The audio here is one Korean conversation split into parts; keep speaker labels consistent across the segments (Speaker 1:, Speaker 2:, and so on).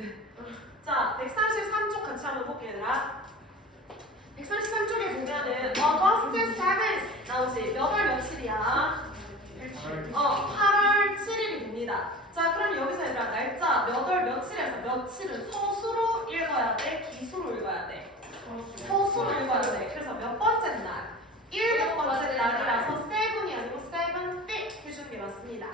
Speaker 1: 네. 자, 133쪽 같이 한번 볼게요, 얘들아. 133쪽에 보면은 August 7th 나오지. 몇월 며칠이야? 어, 8월 7일입니다. 자, 그럼 여기서 얘들아 날짜 몇월 며칠에서 며칠은 서수로 읽어야 돼? 기수로 읽어야 돼? 서수로 읽어야 돼. 그래서 몇 번째 날? 일곱 번째 날이라서 세븐이 아니고 세븐핏 해주는 게 맞습니다.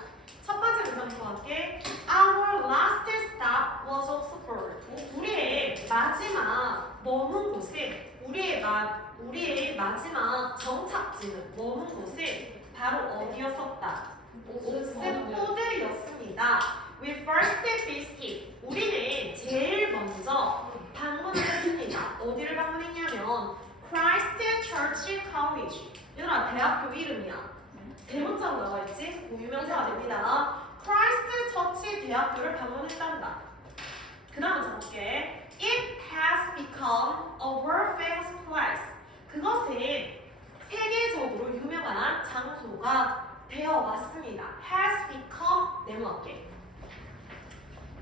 Speaker 1: 첫 번째 문장부터 할게. Our last stop was Oxford. 우리의 마지막 머문 곳은 우리의 마 우리의 마지막 정착지는 머문 곳은 바로 어디였었다. 옥스포드였습니다. We first visited. 우리는 제일 먼저 방문을 했습니다. 어디를 방문했냐면 Christ Church College. 얘들아 대학교 이름이야. 대문자로 나와 있지? 고유명사가 됩니다. Christ Church 대학교를 방문했단다. 그 다음은 적을게. It has become a world famous place. 그것은 세계적으로 유명한 장소가 되어 왔습니다. has become 네모할게.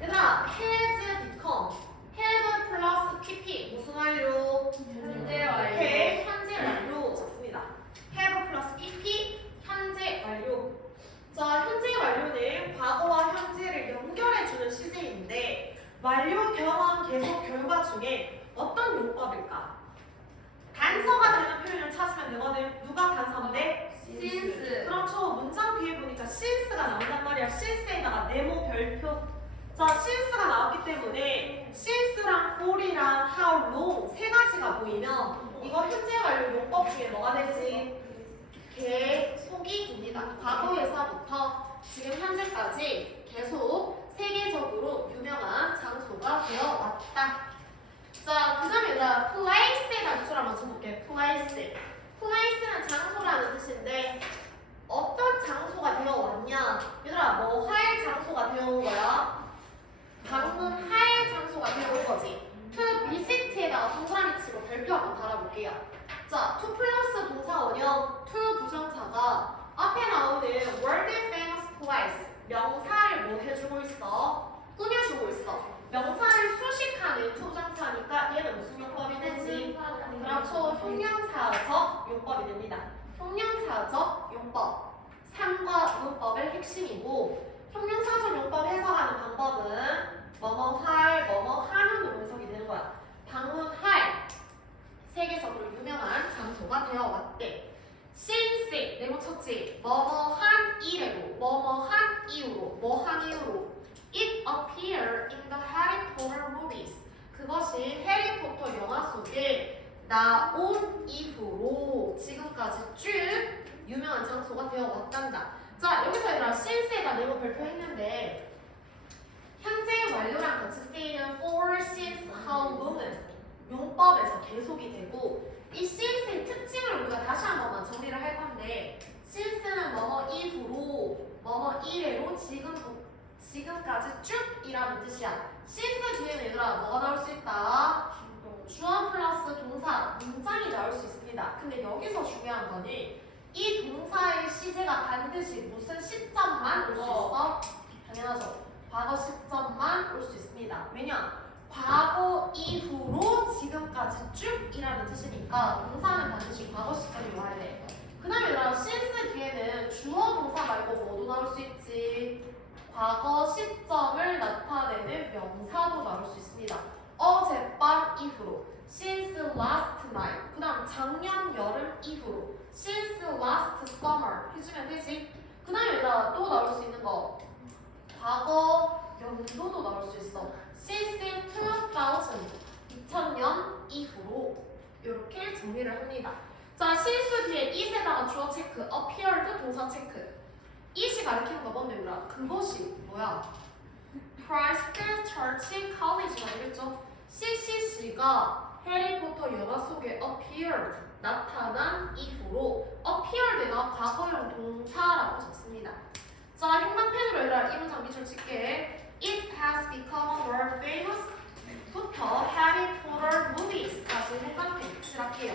Speaker 1: 얘들아, has become. have 플러스 pp 무슨 완료?
Speaker 2: 현재 완료.
Speaker 1: 오케이, 현재 완료 적습니다. have 플러스 pp 현재 완료. 자, 현재 완료는 과거와 현재를 연결해주는 시제인데 완료 경험 계속 결과 중에 어떤 용법일까? 단서가 되는 표현을 찾으면 되거든. 누가 단서인데?
Speaker 2: since
Speaker 1: 그렇죠. 문장 뒤에 보니까 since가 나온단 말이야. since에다가 네모 별표. 자, since가 나왔기 때문에 since랑 for이랑 how long 세 가지가 현재 완료 용법 중에 뭐가 되지? 계속이 됩니다. 과거에서부터 지금 현재까지 계속 세계적으로 유명한 장소가 되어 왔다. 자, 그 다음에 나 place의 단추를 한번 쳐볼게. place. place는 장소라는 뜻인데 어떤 장소가 되어 왔냐? 얘들아, 뭐 할 장소가 되어 온 거야? 방문할 장소가 되어 온 거지. To visit에다가 동사를 치고 별표 한번 달아볼게요. 자, to 플러스 동사 원형, to 부정사가 앞에 나오는 world famous place 명사를 뭐 해주고 있어? 꾸며주고 있어. 명사를 수식하는 to 부정사니까 얘는 무슨 용법이 되지? 그렇죠. 형용사적 용법이 됩니다. 형용사적 용법. 상과 문법의 핵심이고 형용사적 용법 해석하는 방법은 뭐뭐 할, 뭐뭐 하는으로 해석이 되는 거야. 방문할 세계적으로 유명한 장소가 되어 왔대. since 네모 쳤지. 뭐뭐 한 이래로, 뭐뭐 한 이후로, 뭐 한 이후로. It appeared in the Harry Potter movies. 그것이 해리포터 영화 속에 나온 이후로 지금까지 쭉 유명한 장소가 되어 왔단다. 자, 여기서 얘들아 since에다 네모 발표했는데 현재 완료랑 같이 쓰이는 for, since, how, long은 용법에서 계속이 되고 이 since의 특징을 우리가 다시 한 번만 정리를 할 건데 since는 뭐뭐 이후로 뭐뭐 이래로 지금 지금까지 쭉이라는 뜻이야. since 뒤에는 얘들아 뭐가 나올 수 있다? 주어 플러스 동사 문장이 나올 수 있습니다. 근데 여기서 중요한 거는 이 동사의 시제가 반드시 무슨 시점만 올 수 있어? 당연하죠. 과거 시점만 올 수 있습니다. 왜냐? 과거 이후로 지금까지 쭉이라는 뜻이니까 동사는 반드시 과거 시점이 와야 돼. 그 다음에 얘들아 since 뒤에는 주어 동사 말고 뭐도 나올 수 있지? 과거 시점을 나타내는 명사도 나올 수 있습니다. 어젯밤 이후로 since last night 그 다음 작년 여름 이후로 since last summer 해주면 되지 그 다음에 또 나올 수 있는 거 과거 연도도 나올 수 있어. since 2000 2000년 이후로 이렇게 정리를 합니다. 자 since 뒤에 it에다가 주어 체크 appeared 동사 체크. it이 가리키는 거 뭔데 얘들아 그것이 뭐야? Christ Church College가 되겠죠? CCC가 해리포터 영화 속에 appeared 나타난 이후로 appeared가 과거형 동사라고 적습니다. 자, 형광펜으로 얘들아 이 문장 밑줄 칠게. It has become world famous 부터 해리 포터 movies까지 형광펜 칠할게요.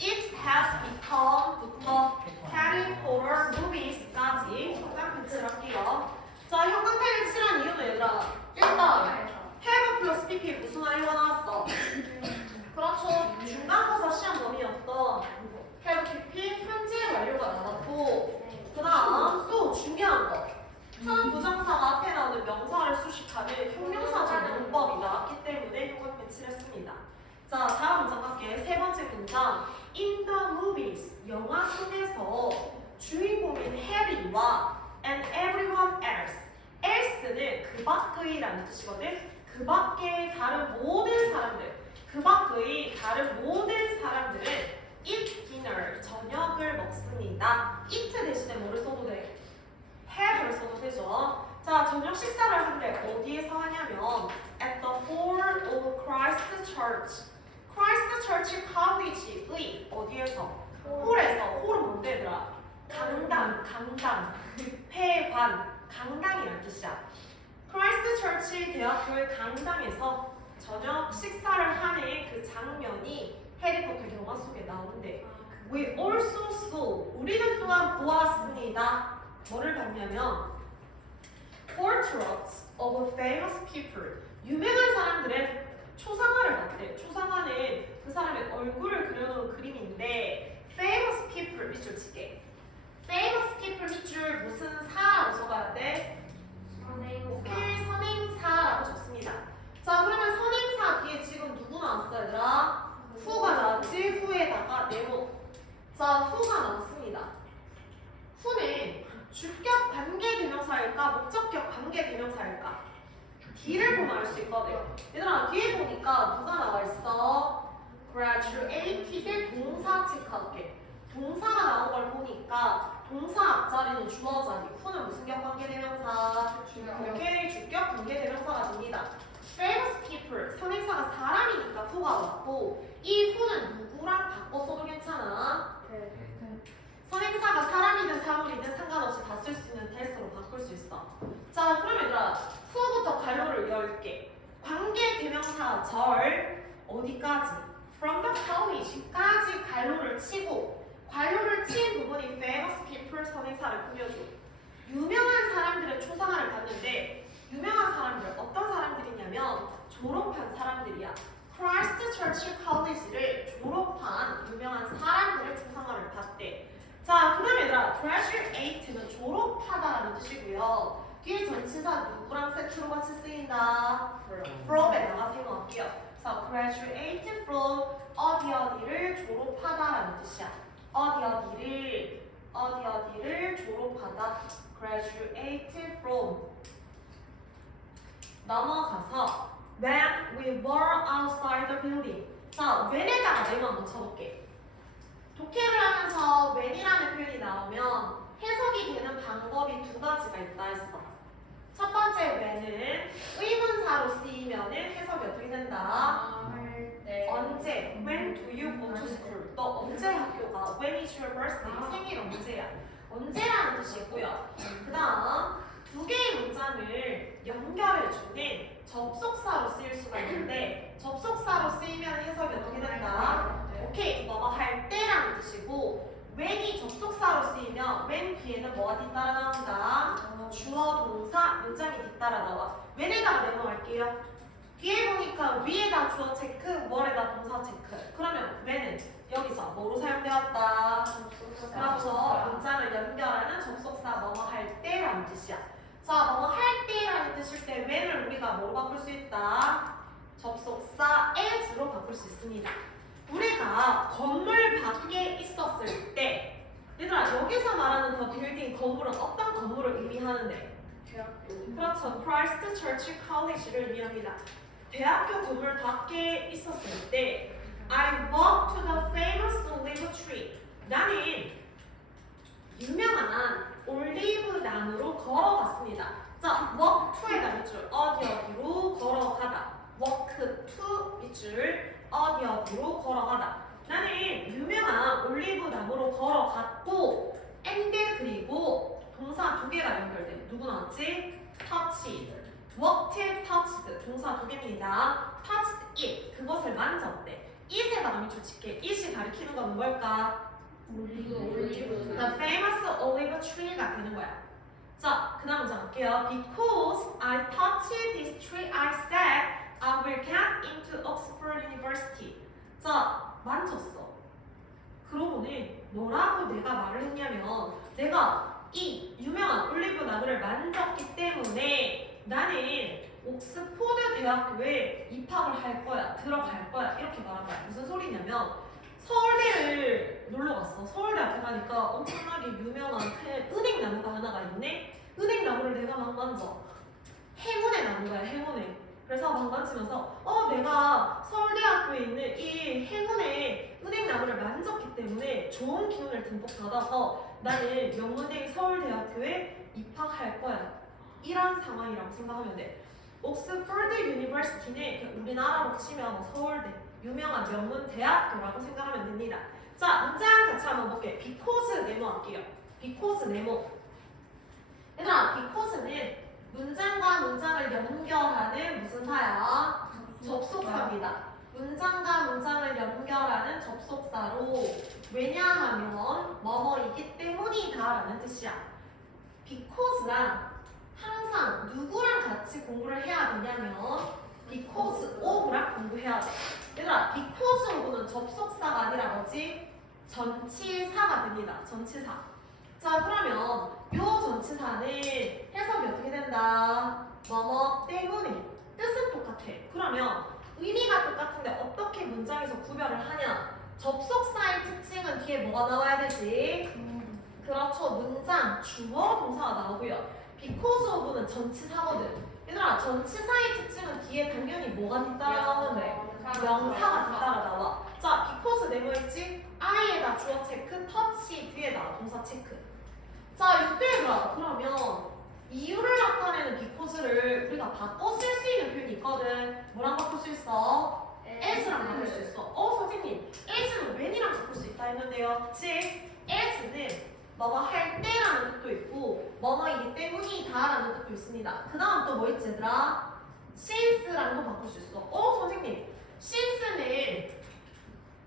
Speaker 1: It has become 부터 해리 포터 movies까지 형광펜 칠 뭐냐면 in the movies 영화 속에서 주인공인 해리와 and everyone else else는 그 밖의라는 뜻이거든. 그 밖의 다른 모든 사람들, 그 밖의 다른 모든 사람들은 eat dinner 저녁을 먹습니다. eat 대신에 뭐를 써도 돼? have를 써도 되죠. 자, 저녁 식사를 하는데 어디에서 하냐면 at the hall of Christ Church. Christ Church College의 어디에서? 홀에서 홀은 뭔데 얘들아? 강당, 강당, 폐관, 강당이라는 뜻이야. 크라이스트 처치 대학교의 강당에서 저녁 식사를 하는 그 장면이 해리포터 영화 속에 나오는데 We also saw 우리는 또한 보았습니다. 뭐를 봤냐면 portraits of famous people 유명한 사람들의 초상화를 봤대. 초상화는 그 사람의 얼굴을 그려놓은 그림인데 famous people 밑줄 칠게. famous people 밑줄 무슨 사라고 적어야 돼? 오케이 선행사라고 적습니다. 자 그러면 선행사 뒤에 지금 누구 나왔어 얘들아? 후가 나왔지? 후에다가 네모. 자 후가 나왔습니다. 후는 주격 관계 대명사일까 목적격 관계 대명사일까? 뒤를 보면 알 수 있거든. 얘들아 뒤에 보니까 누가 나와 있어? graduated 동사 체크할게. 동사가 나온 걸 보니까 동사 앞자리는 주어 자리, 후는 무슨 격 관계 대명사? 오케이 주격 관계 대명사가 됩니다. famous people 선행사가 사람이니까 후가 왔고 이 후는 누구랑 바꿔 써도 괜찮아. 선행사가 사람이든 사물이든 상관없이 다 쓸 수 있는 대수로 바꿀 수 있어. 자, 그럼 얘들아, 후부터 괄호를 열게. 관계 대명사 절 어디까지? From the college까지 괄호를 치고 괄호를 친 부분이 famous people 선행사를 꾸며줘. 유명한 사람들의 초상화를 봤는데 유명한 사람들 어떤 사람들이냐면 졸업한 사람들이야. 크라이스트 처치 컬리지를 졸업한 유명한 사람들의 초상화를 봤대. 자, 그 다음에 얘들아, graduate는 졸업하다라는 뜻이고요. 뒤에 전치사 누구랑 세트로 같이 쓰인다? from에다가 사용할게요. 그래서 graduate from 어디 어디를 졸업하다라는 뜻이야. 어디 어디를 어디 어디를 졸업하다. graduate from 넘어가서 when we were outside the building. 자, when에다가 내만 쳐볼게. 독해를 하면서 when이라는 표현이 나오면 해석이 되는 방법이 두 가지가 있다 했어. 첫 번째 when은 의문사로 쓰이면은 해석이 어떻게 된다? 언제? When do you go to school? 너 언제 학교 가? When is your birthday? 생일 언제야? 언제라는 뜻이고요. 그 다음 두 개의 문장을 연결해주는 접속사로 쓰일 수가 있는데 접속사로 쓰이면 해석이 어떻게 된다? 오케이, 뭐뭐 할 때라는 뜻이고 when이 접속사로 쓰이면 when 뒤에는 뭐가 뒤따라 나온다? 주어 동사 문장이 뒤따라 나와. when에다가 메모할게요. 뒤에 보니까 위에다 주어 체크, 뭐에다 동사 체크. 그러면 when은 여기서 뭐로 사용되었다? 그렇죠. 문장을 연결하는 접속사 할 때라는 뜻이야. 자, 뭐뭐 할 때라는 뜻일 때 when을 우리가 뭐로 바꿀 수 있다? 접속사 as로 바꿀 수 있습니다. 우리가 건물 밖에 있었을 때 얘들아 여기서 말하는 더 빌딩 건물은 어떤 건물을 의미하는데? 그렇죠. 크라이스트 처치 컬리지를 의미합니다. 대학교 건물 밖에 있었을 때 I walked to the famous olive tree. 나는 유명한 올리브 나무로 걸어갔습니다. 자, walk to에다 밑줄 어디 어디로 걸어가다. walk to 밑줄 어디 어디로 걸어가다. 나는 유명한 올리브 나무로 걸어갔고 and 그리고 동사 두 개가 연결돼. 누구 나왔지? Touch. walked, touched. 동사 두 개입니다. touched it. 그것을 만졌대. it에다가 밑줄 칠게. it이 가리키는 건 뭘까? The famous olive tree가 되는 거야. 자, 그 다음 문장 갈게요. Because I touched this tree, I said I will get into Oxford University. 자, 만졌어. 그러고는 뭐라고 내가 말을 했냐면 내가 이 유명한 올리브 나무를 만졌기 때문에 나는 옥스포드 대학교에 입학을 할 거야. 들어갈 거야. 이렇게 말한 거야. 무슨 소리냐면 서울대를 놀러 갔어. 서울대 앞에 가니까 엄청나게 유명한 큰 은행 나무가 하나가 있네. 은행 나무를 내가 막 만져. 행운의 나무야, 행운의. 그래서 막 만지면서 어 내가 서울대학교에 있는 이 행운의 은행 나무를 만졌기 때문에 좋은 기운을 듬뿍 받아서 나는 명문대인 서울대학교에 입학할 거야. 이런 상황이라고 생각하면 돼. 옥스퍼드 유니버시티는 그냥 우리나라로 치면 뭐 서울대 유명한 명문 대학교라고 생각하면 됩니다. 자 문장 같이 한번 볼게. because 네모 할게요. because 네모. 얘들아 because는 문장과 문장을 연결하는 무슨 사야? 접속사입니다. 문장과 문장을 연결하는 접속사로 왜냐하면 뭐뭐이기 때문이다라는 뜻이야. because랑 항상 누구랑 같이 공부를 해야 되냐면 because of랑 공부해야 돼. 얘들아, because of는 접속사가 아니라 뭐지? 전치사가 됩니다. 전치사. 자, 그러면 요 전치사는 해석이 어떻게 된다? 뭐뭐 때문에 뜻은 똑같아. 그러면 의미가 똑같은데 어떻게 문장에서 구별을 하냐? 접속사의 특징은 뒤에 뭐가 나와야 되지? 그렇죠. 문장, 주어, 동사가 나오고요. Because of는 전치사거든. 얘들아, 전치사의 특징은 뒤에 당연히 뭐가 뒤따라 나오는데? 명사가 뒤따라 나와. 자, because 네모 있지? I에다 주어 체크, touch 뒤에다 동사 체크. 자, 이때 얘들아, 그러면 이유를 나타내는 because를 우리가 바꿔 쓸 수 있는 표현이 있거든. 뭐랑 바꿀 수 있어? as랑 바꿀 수 있어. 어, 선생님, as는 when이랑 바꿀 수 있다 했는데요. 그치? as는 뭐뭐 할 때라는 뜻도 있고 뭐뭐이기 때문이다라는 뜻도 있습니다. 그 다음 또 뭐 있지 얘들아? since랑도 바꿀 수 있어. 어 선생님 since는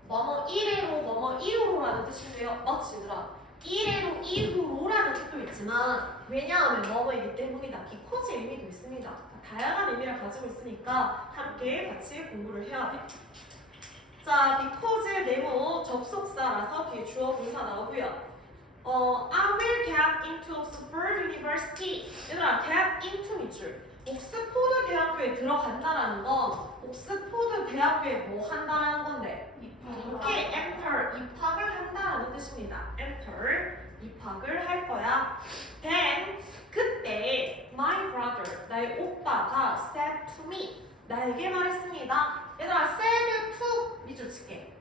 Speaker 1: 뭐뭐 이래로 뭐뭐 이후로라는 뜻인데요. 맞지 얘들아? 이래로 이후로라는 뜻도 있지만 왜냐하면 뭐뭐이기 때문이다. 비코즈의 의미도 있습니다. 다양한 의미를 가지고 있으니까 함께 같이 공부를 해야 돼. 자, because 네모 접속사라서 뒤에 주어 동사 나오고요. 어, I will get into Oxford University. 얘들아, get into 밑줄. 옥스포드 대학교에 들어간다라는 건 옥스포드 대학교에 뭐 한다라는 건데 이렇게 enter 입학을 한다라는 뜻입니다. enter 입학을 할 거야. Then 그때 my brother 나의 오빠가 said to me 나에게 말했습니다. 얘들아 said to 밑줄 칠게.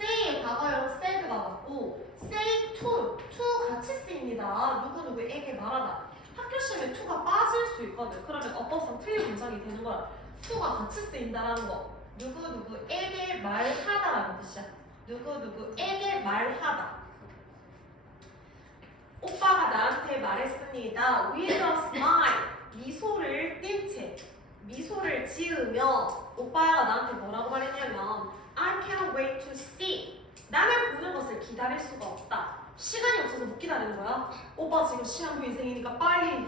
Speaker 1: Say의 과거형 said가 맞고 say to to 같이 쓰입니다. 누구 누구에게 말하다. 학교 시험에 to가 빠질 수 있거든. 그러면 어법상 틀린 문장이 되는 거야. to가 같이 쓰인다라는 거. 누구 누구에게 말하다라는 뜻이야. 누구 누구에게 말하다. 오빠가 나한테 말했습니다. With a smile. 미소를 띈 채. 미소를 지으며 오빠가 나한테 뭐라고 말했냐면 I can't wait to see. 나를 보는 것을 기다릴 수가 없다. 시간이 없어서 못 기다리는 거야. 오빠 지금 시한부 인생이니까 빨리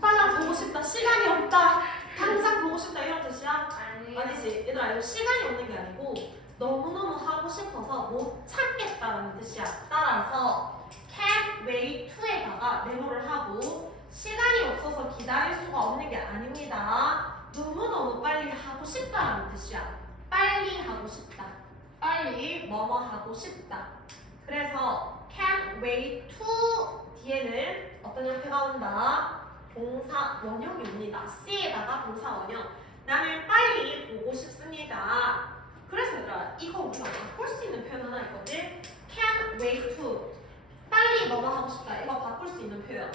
Speaker 1: 빨리 보고 싶다. 시간이 없다. 당장 보고 싶다 이런 뜻이야.
Speaker 2: 아니
Speaker 1: 아니지 얘들아 이거 시간이 없는 게 아니고 너무너무 하고 싶어서 못 참겠다라는 뜻이야 따라서 can't wait to에다가 메모를 하고 시간이 없어서 기다릴 수가 없는 게 아닙니다 너무너무 빨리 하고 싶다라는 뜻이야 하고 싶다 빨리 뭐뭐 하고 싶다 그래서 can't wait to 뒤에는 어떤 형태가 온다 동사 원형이 옵니다 C에다가 동사 원형 나는 빨리 보고 싶습니다. 그래서 얘들아 이거 우리가 바꿀 수 있는 표현 하나 있거든. Can't wait to 빨리 뭐뭐 하고 싶다. 이거 바꿀 수 있는 표현.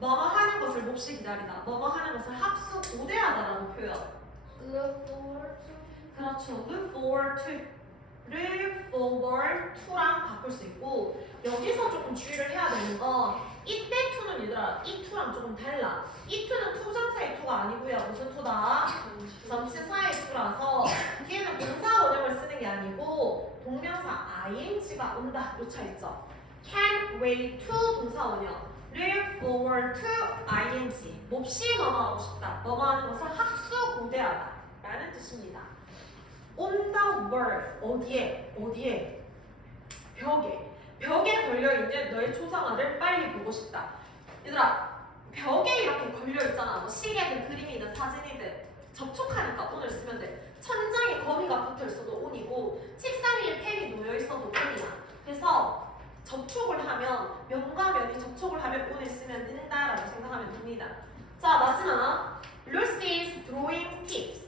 Speaker 1: 뭐뭐 하는 것을 몹시 기다리다. 뭐뭐 하는 것을 학수 고대하다라는 표현.
Speaker 2: look forward to
Speaker 1: 그렇죠. Look forward to look forward to랑 바꿀 수 있고 여기서 조금 주의를 해야 되는 건 이때 to는 얘들아 이 to랑 조금 달라. 이 to는 투정사의 to가 아니고요. 무슨 to다? 전치사의 수라서 뒤에는 동사 원형을 쓰는 게 아니고 동명사 ing가 온다 요차 있죠. Can't wait to 동사 원형. Look forward to ing. 몹시 하고 싶다. 하는 것을 학수 고대하다 라는 뜻입니다. On the wall 어디에 어디에 벽에 벽에 걸려 있는 너의 초상화를 빨리 보고 싶다. 얘들아 벽에 이렇게 걸려 있잖아. 뭐 시계든 그림이든 사진이든 접촉하니까 오늘 쓰면 돼. 천장에 거미가 붙어 있어도 온이고 책상 위에 펜이 놓여 있어도 온이야. 그래서 접촉을 하면 면과 면이 접촉을 하면 온을 쓰면 된다라고 생각하면 됩니다. 자 마지막 루시's drawing tips.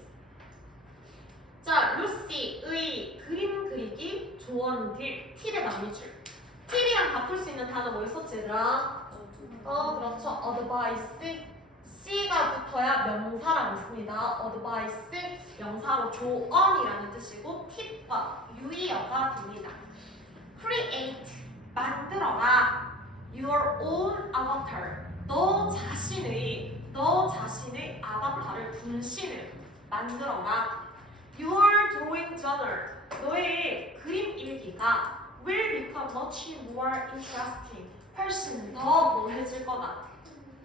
Speaker 1: 자 루시의 그림 그리기 조언들 팁에 나뉘줄. 팁이랑 바꿀 수 있는 단어 뭐 있었지 얘들아? 어 그렇죠. advice C가 붙어야 명사라고 있습니다. advice 명사로 조언이라는 뜻이고 팁과 유의어가 됩니다. create 만들어라 your own avatar 너 자신의 너 자신의 아바타를 분신을 만들어라 your drawing journal. 너의 그림 일기가 will become much more interesting. 훨씬 더 묘해질 거다.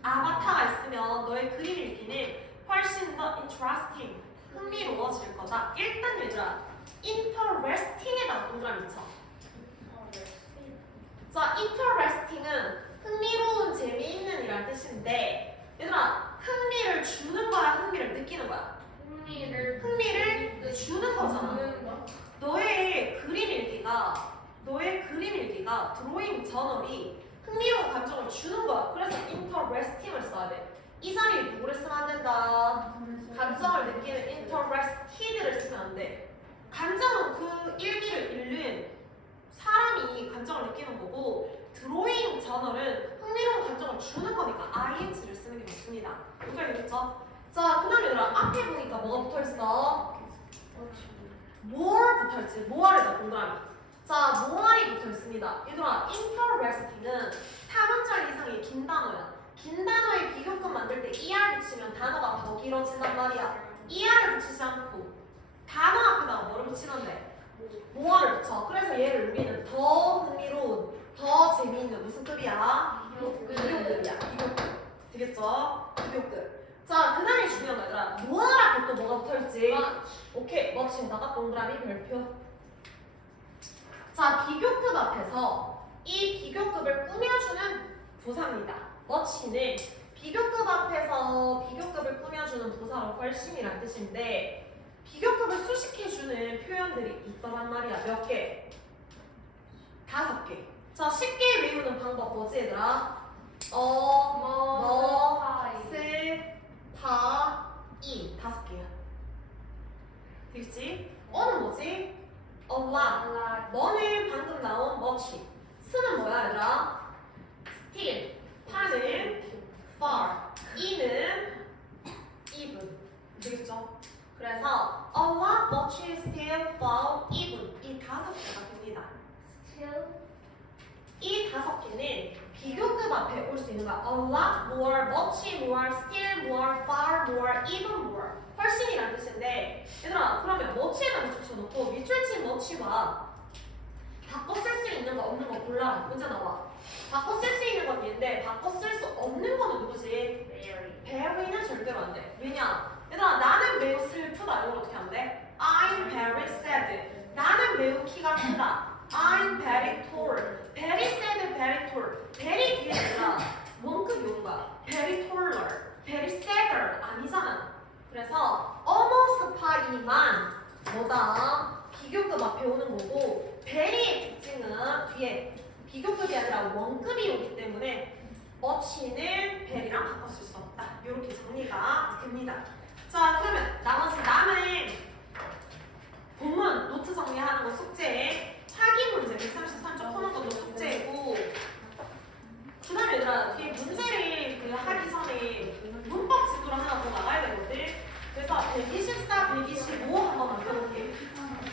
Speaker 1: 아바타가 있으면 너의 그림 일기는 훨씬 더 interesting 흥미로워질 거다. 일단 얘들아 interesting에다가 동그라미 쳐 자, interesting은 흥미로운, 재미있는 이란 뜻인데 얘들아, 흥미를 주는 거야, 흥미를 느끼는 거야?
Speaker 2: 흥미를
Speaker 1: 흥미를 주는 거잖아.
Speaker 2: 주는 거.
Speaker 1: 너의 그림 일기가 너의 그림 일기가 드로잉 저널이 흥미로운 감정을 주는 거야. 그래서 interesting을 써야 돼. 이 자리에 누구를 쓰면 안 된다. 감정을 느끼는 interested를 쓰면 안 돼. 감정은 그 일기를 읽는 사람이 감정을 느끼는 거고 드로잉 저널은 흥미로운 감정을 주는 거니까 ing를 쓰는 게 맞습니다. 이거 알겠죠? 자, 그 다음에 얘들아 앞에 보니까 뭐가 붙어있어? More 붙어있지. more에다 동그라미. 자, more이 붙어있습니다. 얘들아 interesting은 4문절 이상의 긴 단어야. 긴 단어의 비교급 만들 때 er 붙이면 단어가 더 길어진단 말이야. er을 붙이지 않고 단어 앞에다가 뭐를 붙이는데 모어를 붙여. 그래서 얘를 우리는 더 흥미로운, 더 재미있는 무슨 급이야? 비교급이야. 비교급. 되겠죠? 비교급. 자, 그 다음이 중요한 거 얘들아. 뭐 모아라 또 뭐가 붙을지. 오케이, 뭐 멋진다가 동그라미 별표. 자, 비교급 앞에서 이 비교급을 꾸며주는 부사입니다. 멋지는 비교급 앞에서 비교급을 꾸며주는 부사로 훨씬이란 뜻인데 비교급을 수식해주는 표현들이 있더란 말이야. 몇 개? 다섯 개. 자, 쉽게 외우는 방법 뭐지, 얘들아? 어,
Speaker 2: 머, 머,
Speaker 1: 스, 4, 2 다섯 개야 됐지? 어는 뭐지? a lot
Speaker 2: 라
Speaker 1: 뭐는 방금 나온 much 스는 뭐야 얘들아? still 파는 far 이는 even 되겠죠? 그래서 a lot, much, still, far, even 이 다섯 개가 됩니다.
Speaker 2: still
Speaker 1: 이 다섯 개는 비교급 앞에 올 수 있는 거야. A lot more, much more, still more, far more, even more. 훨씬이란 뜻인데 얘들아 그러면 much에다가 붙여놓고 밑줄 친 much와 바꿔 쓸 수 있는 거 없는 거 골라 문제 나와. 바꿔 쓸 수 있는 건 얘인데 바꿔 쓸 수 없는 거는 누구지?
Speaker 2: Very.
Speaker 1: very는 절대로 안 돼. 왜냐? 얘들아 나는 매우 슬프다. 이걸 어떻게 하면 돼? I'm very sad. 나는 매우 키가 크다. I'm very tall. very sad, very tall. very 뒤에 얘들아 원급이 온 거야. very taller, very sadder 아니잖아. 그래서 almost 파이만 뭐다? 비교급 앞에 오는 거고 very의 특징은 뒤에 비교급이 아니라 원급이 오기 때문에 much는 very랑 바꿔 쓸수 없다. 이렇게 정리가 됩니다. 자, 그러면 나머지 남은 본문 노트 정리하는 거 숙제 사기 문제 133.5는 것도 숙제고 그 다음에 얘들아 뒤에 문제를 그 하기 전에 문법 지도를 하나 더 나가야 되거든. 그래서 124, 125 한번 만들어볼게요